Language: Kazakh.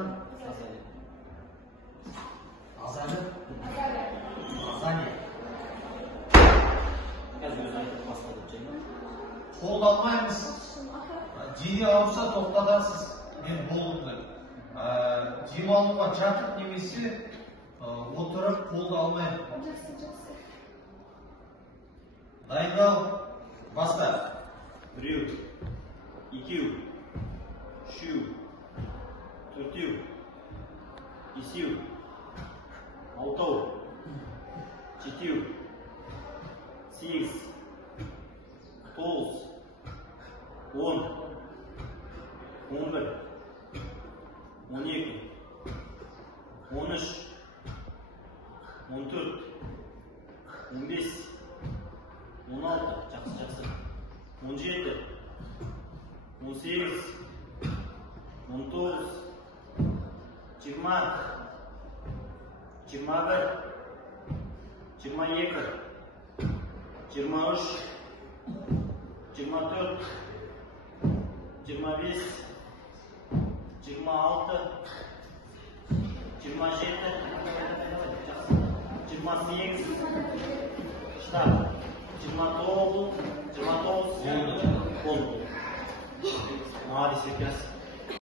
Азан. Азаны. Азане. Қол алмаймыз. Дене ауырса тоқтатасыз. Мен болуымды. Демалуға жатып немесе отырып қолды алмаймын. Дайындал. Баста. 3, 2, 3, 4, 5, 6, 7, 8, 9, 10, 11, 12, 13, 14, 15, 16, жақсы. 17, 18, 19, 20, 21, 22, 23, 24, 25, 26, 27, 28, штаб, 29, 29, 10. Молодец, прекрасно.